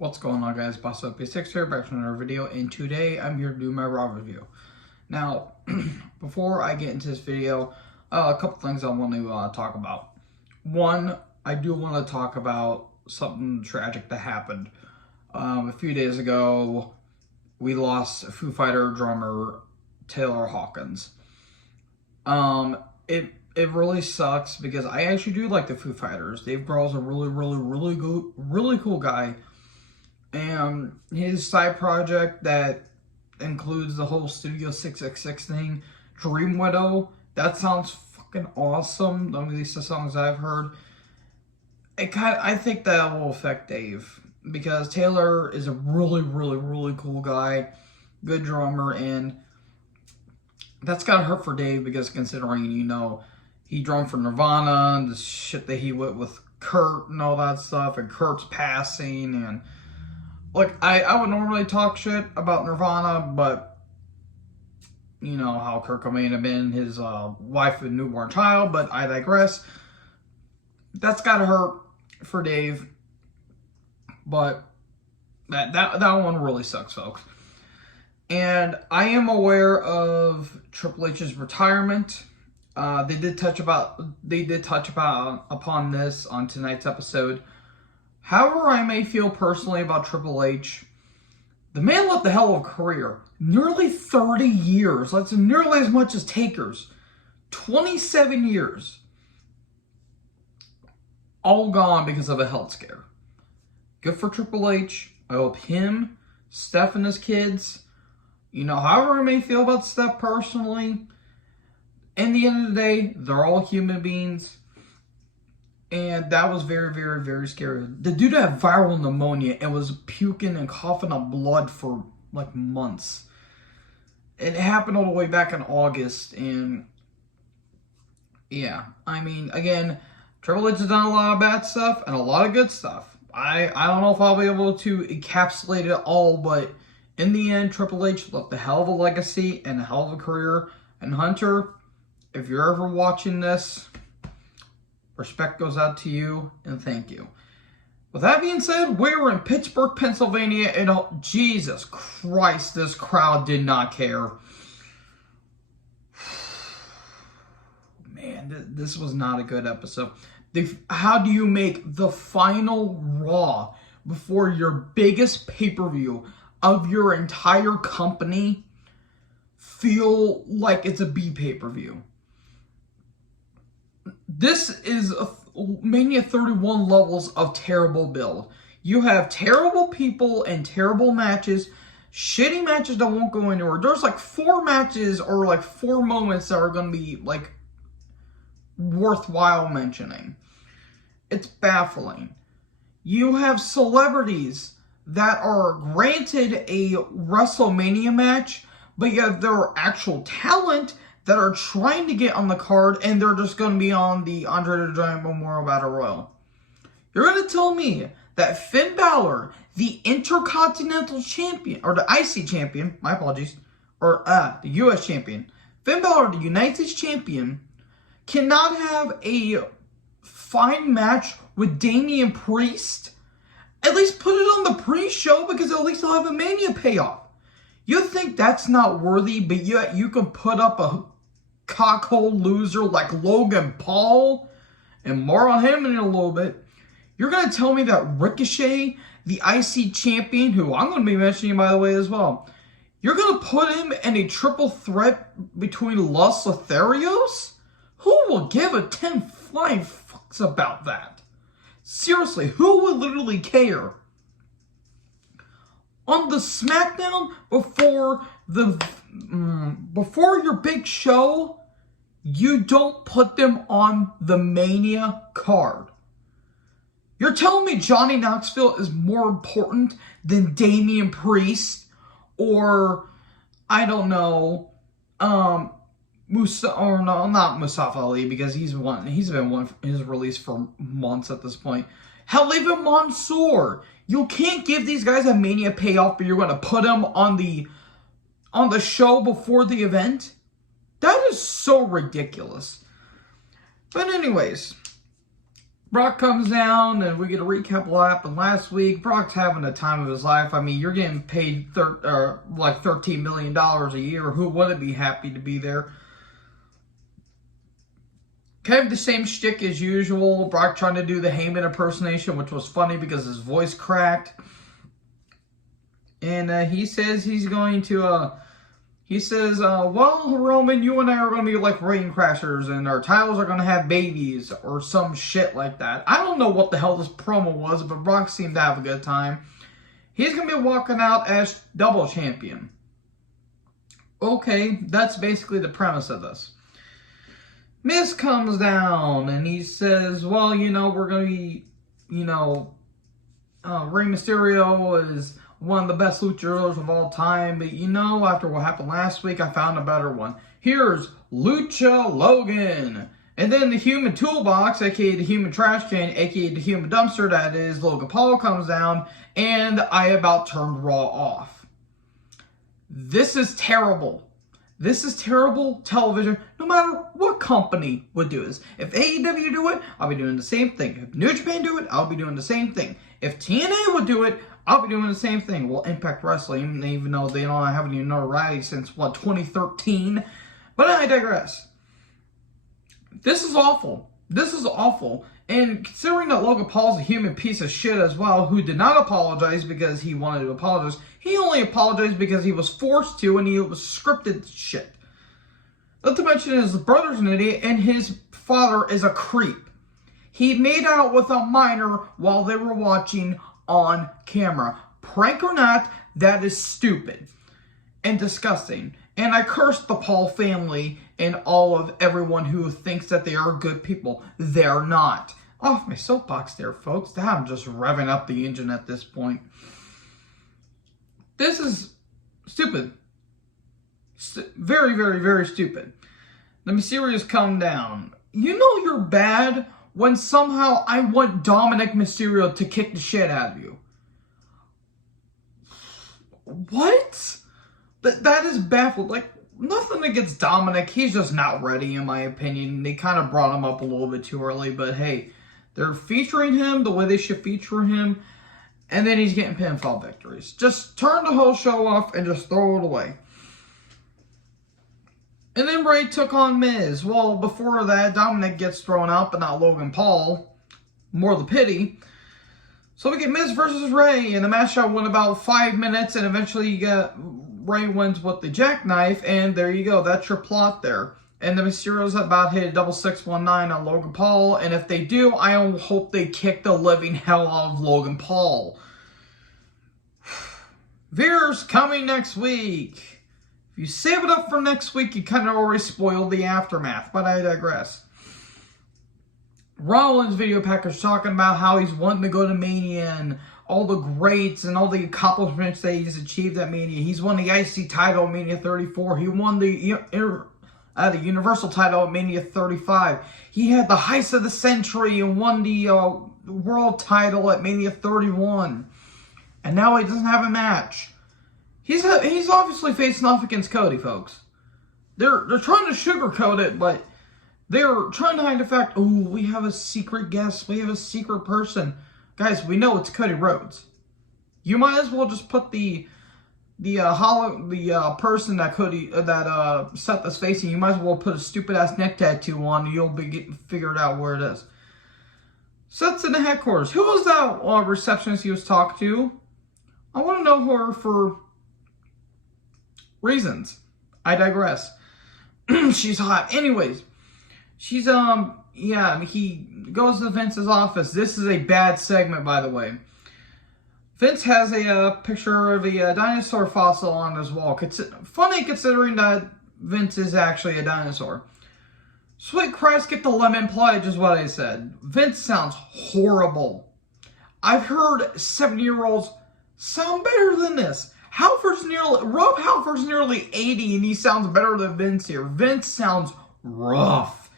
What's going on, guys? Boss Up P6 here, back to another video, and today I'm here to do my Raw review. Now, before I get into this video, a couple things I want to talk about. One, I do want to talk about something tragic that happened. A few days ago, we lost Foo Fighter drummer Taylor Hawkins. It really sucks because I actually do like the Foo Fighters. Dave Grohl's a really cool guy. And his side project that includes the whole Studio 666 thing, Dream Widow, that sounds fucking awesome. At least the songs I've heard. I think that will affect Dave because Taylor is a really cool guy, good drummer, and that's gotta hurt for Dave because considering, you know, he drummed for Nirvana and the shit that he went with Kurt and all that stuff, and Kurt's passing, and like, I would normally talk shit about Nirvana, but you know how Kurt Cobain had been his wife and newborn child, but I digress. That's gotta hurt for Dave, but that one really sucks, folks. And I am aware of Triple H's retirement. They did touch upon this on tonight's episode. However I may feel personally about Triple H, the man left a hell of a career. Nearly 30 years. That's nearly as much as Taker's. 27 years. All gone because of a health scare. Good for Triple H. I hope him, Steph and his kids, you know, however I may feel about Steph personally, in the end of the day, they're all human beings. And that was very scary. The dude had viral pneumonia and was puking and coughing up blood for like months. It happened all the way back in August. And yeah, I mean, again, Triple H has done a lot of bad stuff and a lot of good stuff. I don't know if I'll be able to encapsulate it all, but in the end, Triple H left a hell of a legacy and a hell of a career. And Hunter, if you're ever watching this, respect goes out to you, and thank you. With that being said, we're in Pittsburgh, Pennsylvania, and Jesus Christ, this crowd did not care. Man, this was not a good episode. How do you make the final Raw before your biggest pay-per-view of your entire company feel like it's a B pay-per-view? This is Mania 31 levels of terrible build. You have terrible people and terrible matches, shitty matches that won't go anywhere. There's like 4 matches or like 4 moments that are going to be like worthwhile mentioning. It's baffling. You have celebrities that are granted a Wrestlemania match, but yet they're actual talent that are trying to get on the card, and they're just going to be on the Andre the Giant Memorial Battle Royal. You're going to tell me that Finn Balor, the Intercontinental Champion, or the IC Champion, my apologies, or the US Champion, Finn Balor, the United States Champion, cannot have a fine match with Damian Priest? At least put it on the pre-show, because at least they'll have a Mania payoff. You think that's not worthy, but yet you can put up a cockhole loser like Logan Paul, and more on him in a little bit. You're going to tell me that Ricochet, the IC champion, who I'm going to be mentioning by the way as well, you're going to put him in a triple threat between Los Lotharios? Who will give a 10 flying fucks about that? Seriously, who would literally care? On the SmackDown before your big show, you don't put them on the Mania card. You're telling me Johnny Knoxville is more important than Damian Priest, or I don't know, not Mustafa Ali, because he's been his release for months at this point. Hell, even Mansoor. You can't give these guys a Mania payoff, but you're going to put them on the show before the event? That is so ridiculous. But anyways, Brock comes down, and we get a recap of what happened last week. Brock's having the time of his life. I mean, you're getting paid like $13 million a year. Who wouldn't be happy to be there? Kind of the same shtick as usual. Brock trying to do the Heyman impersonation, which was funny because his voice cracked. And he says he's going to... well, Roman, you and I are going to be like rain crashers, and our titles are going to have babies, or some shit like that. I don't know what the hell this promo was, but Brock seemed to have a good time. He's going to be walking out as double champion. Okay, that's basically the premise of this. Miz comes down, and he says, well, you know, we're going to be, you know, Rey Mysterio is one of the best luchadors of all time, but you know, after what happened last week, I found a better one. Here's Lucha Logan. And then the human toolbox, aka the human trash can, aka the human dumpster, that is Logan Paul, comes down, and I about turned Raw off. This is terrible. This is terrible television, no matter what company would do this. If AEW do it, I'll be doing the same thing. If New Japan do it, I'll be doing the same thing. If TNA would do it, I'll be doing the same thing. Well, Impact Wrestling, even though they don't have any notoriety since, 2013? But I digress. This is awful. This is awful. And considering that Logan Paul's a human piece of shit as well, who did not apologize because he wanted to apologize, he only apologized because he was forced to, and he was scripted shit. Not to mention his brother's an idiot, and his father is a creep. He made out with a minor while they were watching on camera. Prank or not, that is stupid and disgusting. And I curse the Paul family and all of everyone who thinks that they are good people. They're not. Off my soapbox there, folks. I'm just revving up the engine at this point. This is stupid. Very, very, very stupid. The Mysterios come down. You know you're bad when somehow I want Dominic Mysterio to kick the shit out of you. What? That is baffled. Like, nothing against Dominic. He's just not ready, in my opinion. They kind of brought him up a little bit too early, but hey, they're featuring him the way they should feature him, and then he's getting pinfall victories. Just turn the whole show off and just throw it away. And then Ray took on Miz. Well, before that, Dominic gets thrown out, but not Logan Paul. More the pity. So we get Miz versus Ray, and the match went about 5 minutes, and eventually you get Ray wins with the jackknife, and there you go. That's your plot there. And the Mysterios about hit a double 619 on Logan Paul, and if they do, I hope they kick the living hell out of Logan Paul. Veer's coming next week. If you save it up for next week, you kind of already spoiled the aftermath, but I digress. Rollins video package talking about how he's wanting to go to Mania and all the greats and all the accomplishments that he's achieved at Mania. He's won the IC title at Mania 34. He won the Universal title at Mania 35. He had the heist of the century and won the world title at Mania 31. And now he doesn't have a match. He's obviously facing off against Cody, folks. They're trying to sugarcoat it, but they're trying to hide the fact, oh, we have a secret guest. We have a secret person. Guys, we know it's Cody Rhodes. You might as well just put the person that Cody Seth is facing. You might as well put a stupid ass neck tattoo on. And you'll be getting figured out where it is. Seth's in the headquarters. Who was that receptionist he was talking to? I want to know her for reasons. I digress. She's hot. Anyways, she's he goes to Vince's office. This is a bad segment, by the way. Vince has a picture of a dinosaur fossil on his wall. Funny considering that Vince is actually a dinosaur. Sweet Christ, get the lemon pledge is what I said. Vince sounds horrible. I've heard 70-year-olds sound better than this. Rob Halford's nearly 80 and he sounds better than Vince here. Vince sounds rough.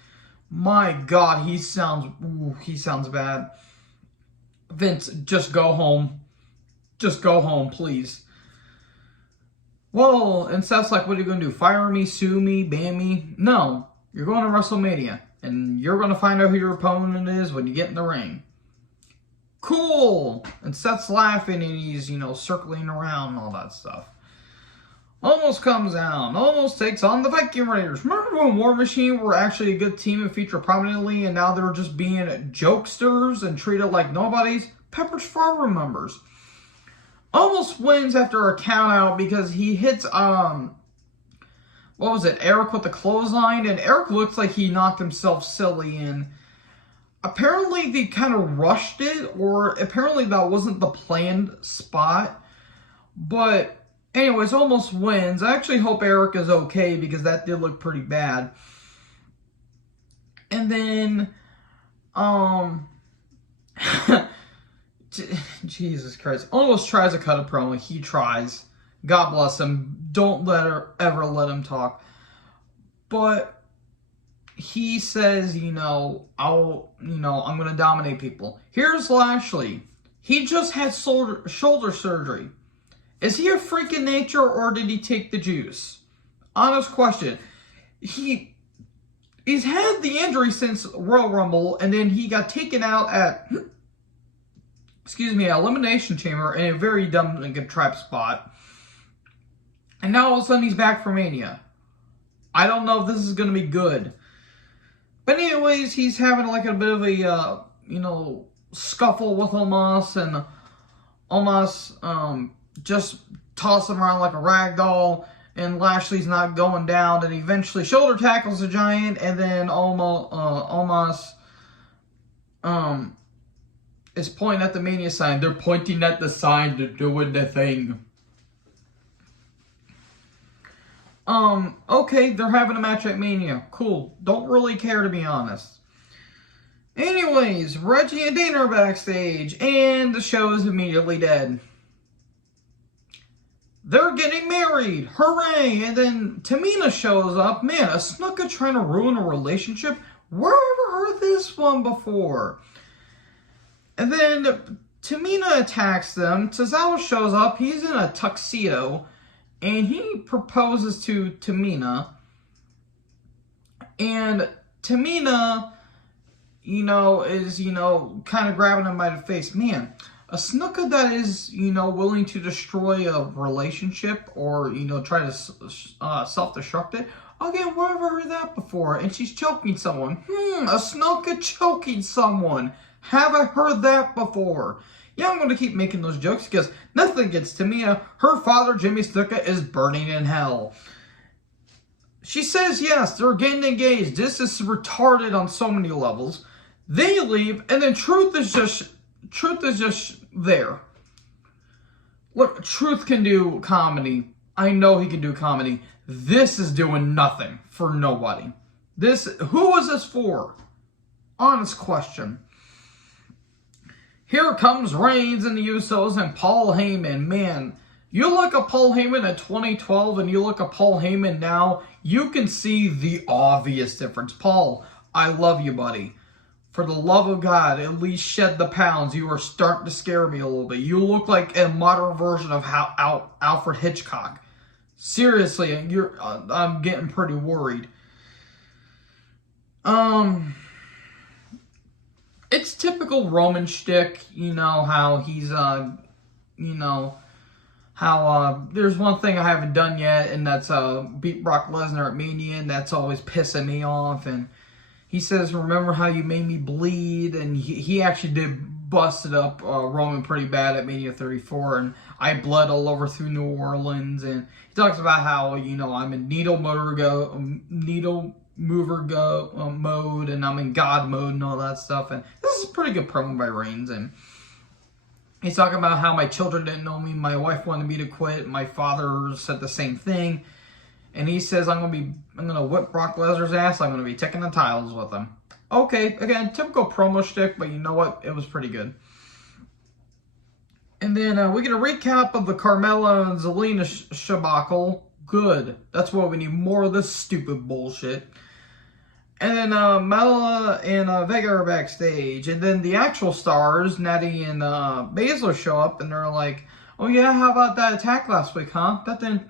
My God, he sounds bad. Vince, just go home. Just go home, please. Well, and Seth's like, what are you going to do? Fire me, sue me, ban me? No, you're going to WrestleMania. And you're going to find out who your opponent is when you get in the ring. Cool! And Seth's laughing and he's, circling around and all that stuff. Almost comes down. Almost takes on the Viking Raiders. Remember when War Machine were actually a good team and featured prominently, and now they're just being jokesters and treated like nobodies? Pepper's far remembers. Almost wins after a count out because he hits, Eric with the clothesline, and Eric looks like he knocked himself silly, and apparently they kind of rushed it, or apparently that wasn't the planned spot, but anyways, almost wins. I actually hope Eric is okay because that did look pretty bad. And then, Jesus Christ, almost tries to cut a promo. He tries. God bless him. Don't ever let him talk. But he says, I'm going to dominate people. Here's Lashley. He just had shoulder surgery. Is he a freak in nature or did he take the juice? Honest question. He's had the injury since Royal Rumble, and then he got taken out at, Elimination Chamber in a very dumb and contrived spot. And now all of a sudden he's back for Mania. I don't know if this is going to be good. But anyways, he's having like a bit of a, scuffle with Omos, and Omos just toss him around like a rag doll, and Lashley's not going down, and eventually shoulder tackles the Giant, and then Omos is pointing at the Mania sign. They're pointing at the sign, they're doing the thing. Okay, they're having a match at Mania. Cool. Don't really care, to be honest. Anyways, Reggie and Dana are backstage, and the show is immediately dead. They're getting married. Hooray! And then Tamina shows up. Man, a Snuka trying to ruin a relationship? Where have I heard this one before? And then Tamina attacks them. Tozawa shows up. He's in a tuxedo. And he proposes to Tamina. And Tamina, is, kind of grabbing him by the face. Man, a Snuka that is, willing to destroy a relationship or, try to self-destruct it. Again, where have I heard that before? And she's choking someone. A Snuka choking someone. Have I heard that before? Yeah, I'm going to keep making those jokes because nothing gets Tamina. Her father, Jimmy Snuka, is burning in hell. She says yes, they're getting engaged. This is retarded on so many levels. They leave, and then Truth is just there. Look, Truth can do comedy. I know he can do comedy. This is doing nothing for nobody. Who was this for? Honest question. Here comes Reigns and the Usos and Paul Heyman. Man, you look at Paul Heyman in 2012 and you look at Paul Heyman now, you can see the obvious difference. Paul, I love you, buddy. For the love of God, at least shed the pounds. You are starting to scare me a little bit. You look like a modern version of Alfred Hitchcock. Seriously, I'm getting pretty worried. It's typical Roman shtick, how he's, there's one thing I haven't done yet, and that's beat Brock Lesnar at Mania, and that's always pissing me off, and he says, remember how you made me bleed, and he actually did busted up Roman pretty bad at Mania 34, and I bled all over through New Orleans, and he talks about how, I'm in needle mover mode, and I'm in God mode and all that stuff, and this is a pretty good promo by Reigns, and he's talking about how my children didn't know me, my wife wanted me to quit, my father said the same thing, and he says I'm gonna whip Brock Lesnar's ass, I'm gonna be taking the titles with him. Okay, again, typical promo shtick, but you know what, it was pretty good. And then we get a recap of the Carmella and Zelina shabacle. Good. That's why we need more of this stupid bullshit. And then Mela and Vega are backstage. And then the actual stars, Natty and Baszler, show up. And they're like, oh yeah, how about that attack last week, huh? That didn't...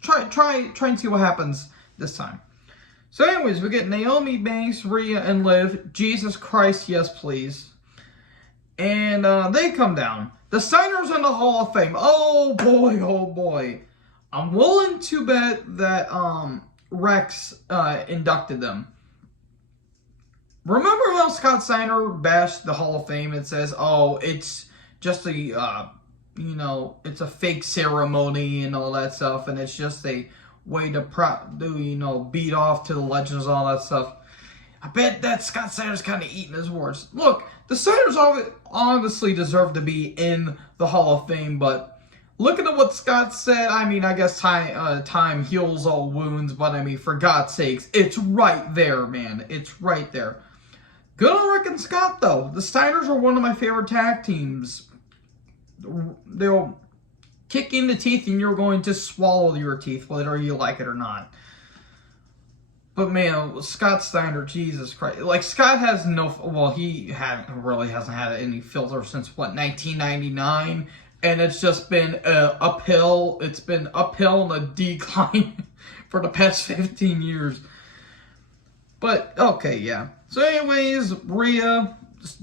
Try and see what happens this time. So anyways, we get Naomi, Banks, Rhea, and Liv. Jesus Christ, yes please. And they come down. The Steiners in the Hall of Fame. Oh boy, oh boy. I'm willing to bet that Rex inducted them. Remember how Scott Steiner bashed the Hall of Fame and says, oh, it's just a, it's a fake ceremony and all that stuff, and it's just a way to beat off to the legends and all that stuff. I bet that Scott Steiner's kind of eating his words. Look, the Steiners honestly deserve to be in the Hall of Fame, but looking at what Scott said, I mean, I guess time heals all wounds, but I mean, for God's sakes, it's right there, man. It's right there. Good on Rick and Scott, though. The Steiners are one of my favorite tag teams. They'll kick you in the teeth and you're going to swallow your teeth, whether you like it or not. But man, Scott Steiner, Jesus Christ. Like, Scott has he really hasn't had any filter since, 1999? And it's just been uphill. It's been uphill and a decline for the past 15 years. But, okay, yeah. So anyways, Rhea,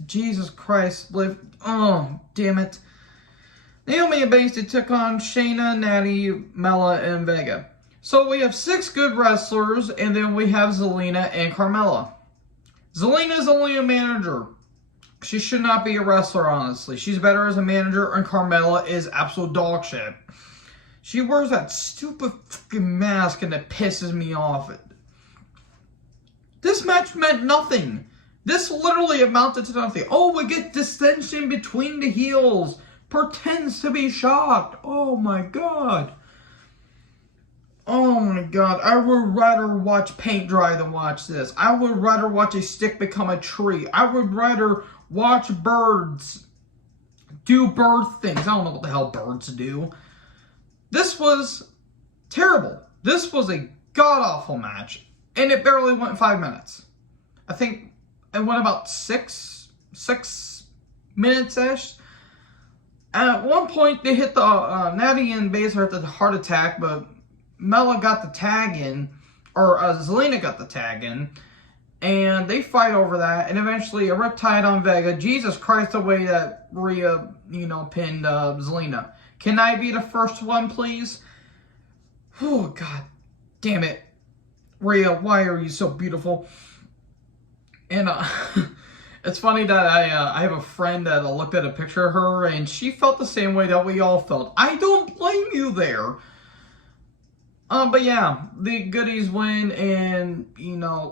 Jesus Christ, Liv, oh, damn it. Naomi and Banks took on Shayna, Natty, Mella, and Vega. So we have 6 good wrestlers, and then we have Zelina and Carmella. Zelina is only a manager. She should not be a wrestler, honestly. She's better as a manager, and Carmella is absolute dog shit. She wears that stupid fucking mask, and it pisses me off. This match meant nothing. This literally amounted to nothing. Oh, we get dissension between the heels. Pretends to be shocked. Oh my god. Oh my god. I would rather watch paint dry than watch this. I would rather watch a stick become a tree. I would rather watch birds do bird things. I don't know what the hell birds do. This was terrible. This was a god-awful match. And it barely went 5 minutes. I think it went about 6 minutes-ish. At one point, they hit the Natty and Baszler at the heart attack, but Mella got the tag in, or Zelina got the tag in, and they fight over that, and eventually a riptide on Vega. Jesus Christ, the way that Rhea, pinned Zelina. Can I be the first one, please? Oh, God damn it. Rhea, why are you so beautiful? And it's funny that I have a friend that looked at a picture of her, and she felt the same way that we all felt. I don't blame you there. But yeah, the goodies win, and,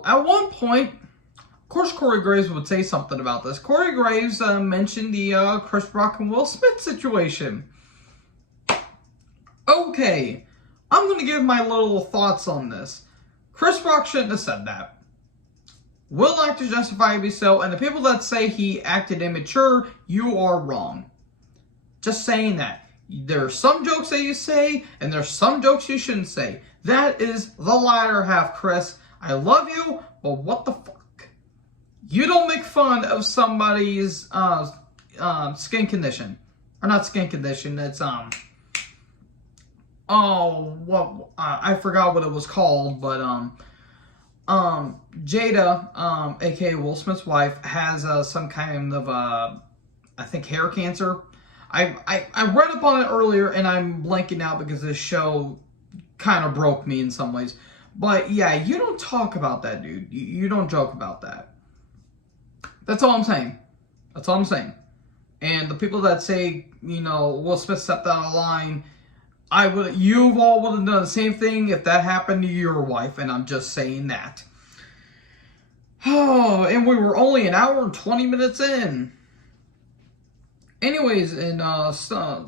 at one point, of course Corey Graves would say something about this. Corey Graves mentioned the Chris Rock and Will Smith situation. Okay, I'm going to give my little thoughts on this. Chris Rock shouldn't have said that. Will actors justifiably so, and the people that say he acted immature, you are wrong. Just saying that. There are some jokes that you say, and there's some jokes you shouldn't say. That is the latter half, Chris. I love you, but what the fuck? You don't make fun of somebody's skin condition. Or not skin condition, it's, I forgot what it was called, but, Jada, aka Will Smith's wife, has some kind of, I think, hair cancer. I read up on it earlier, and I'm blanking out because this show kind of broke me in some ways. But yeah, you don't talk about that, dude. You don't joke about that. That's all I'm saying. That's all I'm saying. And the people that say, Will Smith stepped out of line, you all would have done the same thing if that happened to your wife, and I'm just saying that. Oh, and we were only an hour and 20 minutes in. Anyways, in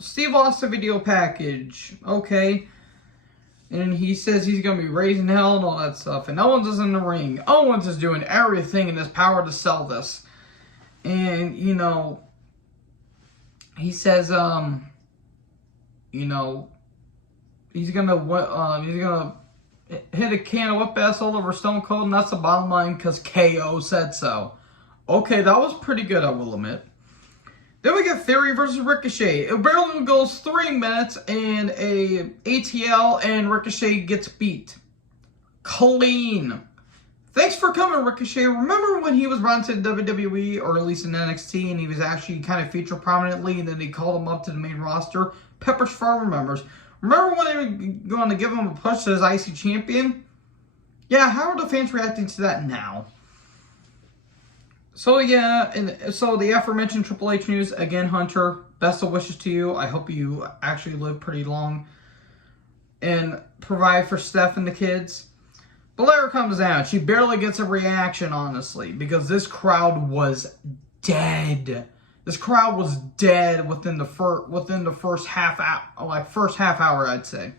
Steve Austin video package, okay, and he says he's going to be raising hell and all that stuff, and Owens is in the ring. Owens is doing everything in his power to sell this. And, he says, he's gonna hit a can of whip ass all over Stone Cold, and that's the bottom line because KO said so. Okay, that was pretty good, I will admit. Then we get Theory versus Ricochet. It barely goes 3 minutes, and a ATL, and Ricochet gets beat. Clean. Thanks for coming, Ricochet. Remember when he was brought to WWE, or at least in NXT, and he was actually kind of featured prominently, and then they called him up to the main roster? Pepper's Farm remembers. Remember when they were going to give him a push as IC champion? Yeah, how are the fans reacting to that now? So yeah, and so the aforementioned Triple H news, again, Hunter, best of wishes to you. I hope you actually live pretty long and provide for Steph and the kids. Belair comes out. She barely gets a reaction, honestly, because this crowd was dead. This crowd was dead within the first half hour, I'd say.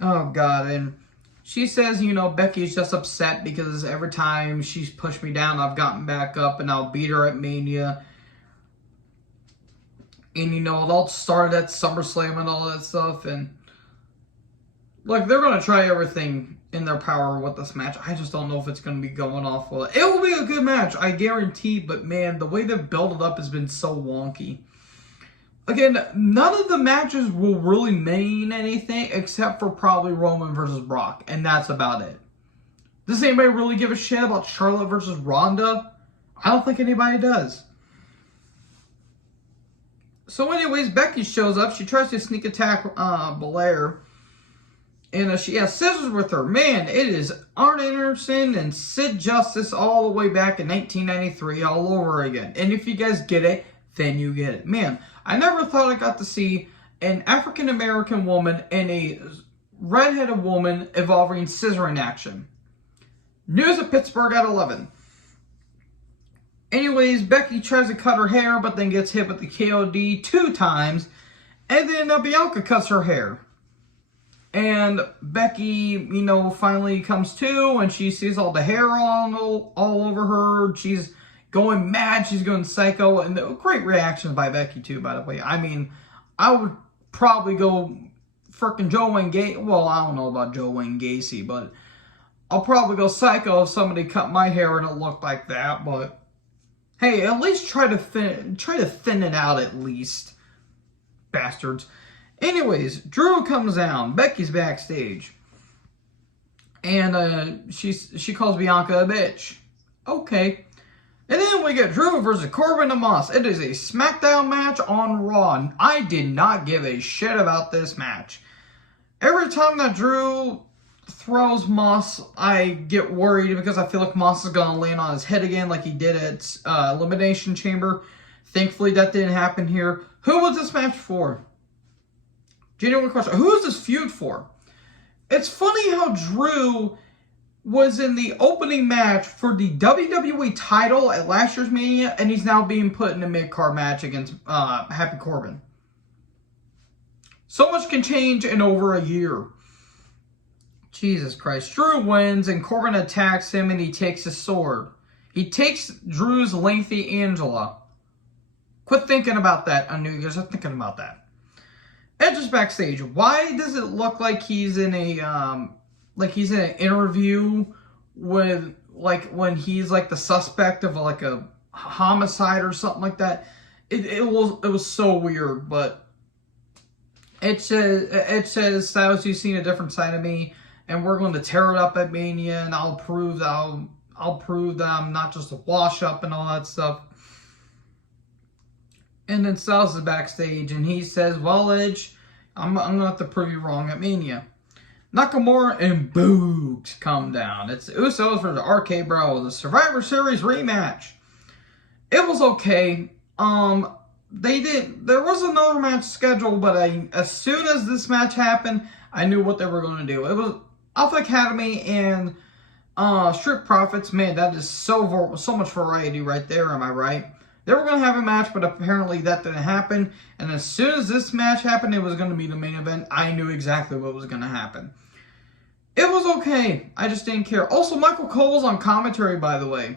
Oh God, and she says, you know, Becky's just upset because every time she's pushed me down, I've gotten back up, and I'll beat her at Mania. And you know, it all started at SummerSlam and all that stuff, and like, they're going to try everything in their power with this match. I just don't know if it's going to be going off well. It will be a good match, I guarantee. But, man, the way they've built it up has been so wonky. Again, none of the matches will really mean anything except for probably Roman versus Brock. And that's about it. Does anybody really give a shit about Charlotte versus Ronda? I don't think anybody does. So, anyways, Becky shows up. She tries to sneak attack Belair. And she has scissors with her. Man, it is Arn Anderson and Sid Justice all the way back in 1993 all over again. And if you guys get it, then you get it. Man, I never thought I got to see an African-American woman and a redheaded woman involving scissoring action. News of Pittsburgh at 11. Anyways, Becky tries to cut her hair, but then gets hit with the KOD 2 times. And then Bianca cuts her hair. And Becky, you know, finally comes to, and she sees all the hair all over her. She's going mad. She's going psycho. And great reactions by Becky, too, by the way. I mean, I would probably go freaking Joe Wayne Gacy. Well, I don't know about Joe Wayne Gacy, but I'll probably go psycho if somebody cut my hair and it looked like that. But, hey, at least try to thin it out at least. Bastards. Anyways, Drew comes down. Becky's backstage. And she calls Bianca a bitch. Okay. And then we get Drew versus Corbin and Moss. It is a SmackDown match on Raw. I did not give a shit about this match. Every time that Drew throws Moss, I get worried because I feel like Moss is going to land on his head again like he did at Elimination Chamber. Thankfully, that didn't happen here. Who was this match for? Genuine question. Who is this feud for? It's funny how Drew was in the opening match for the WWE title at last year's Mania, and he's now being put in a mid-card match against Happy Corbin. So much can change in over a year. Jesus Christ. Drew wins, and Corbin attacks him, and he takes his sword. He takes Drew's lengthy Angela. Quit thinking about that on New Year's. Quit thinking about that. Edge is backstage. Why does it look like he's in a an interview with, like, when he's like the suspect of like a homicide or something like that? It was so weird, but it says Styles, you've seen a different side of me, and we're going to tear it up at Mania, and I'll prove that I'm not just a wash up and all that stuff. And then Styles is backstage, and he says, well, Edge, I'm going to have to prove you wrong at Mania. Nakamura and Boogs come down. It's Usos versus RK Bro, the Survivor Series rematch. It was okay. There was another match scheduled, but as soon as this match happened, I knew what they were going to do. It was Alpha Academy and Street Profits. Man, that is so much variety right there, am I right? They were going to have a match, but apparently that didn't happen. And as soon as this match happened, it was going to be the main event. I knew exactly what was going to happen. It was okay. I just didn't care. Also, Michael Cole's on commentary, by the way.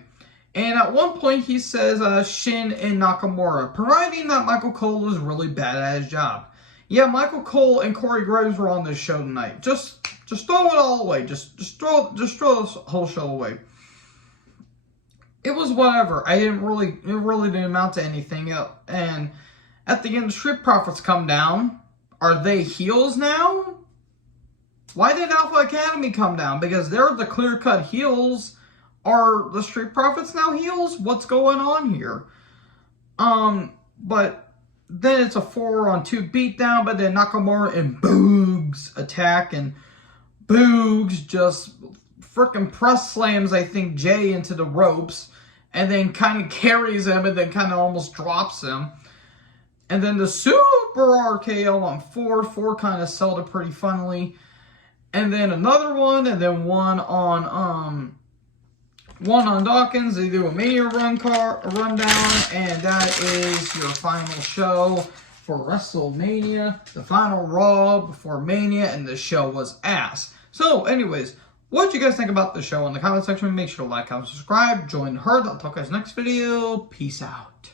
And at one point, he says Shin and Nakamura, providing that Michael Cole is really bad at his job. Yeah, Michael Cole and Corey Graves were on this show tonight. Just throw it all away. Just throw this whole show away. It was whatever. It really didn't amount to anything. And at the end, the Street Profits come down. Are they heels now? Why did Alpha Academy come down? Because they're the clear-cut heels. Are the Street Profits now heels? What's going on here? But then it's a 4-on-2 beatdown, but then Nakamura and Boogs attack, and Boogs just freaking press slams, I think, Jay into the ropes, and then kind of carries him, and then kind of almost drops him. And then the Super RKO on Ford. Ford kind of sold it pretty funnily. And then another one, and then one on Dawkins. They do a Mania rundown, and that is your final show for Wrestlemania. The final Raw before Mania, and the show was ass. So, anyways, what did you guys think about the show in the comment section? Make sure to like, comment, subscribe, join the herd. I'll talk to you guys next video. Peace out.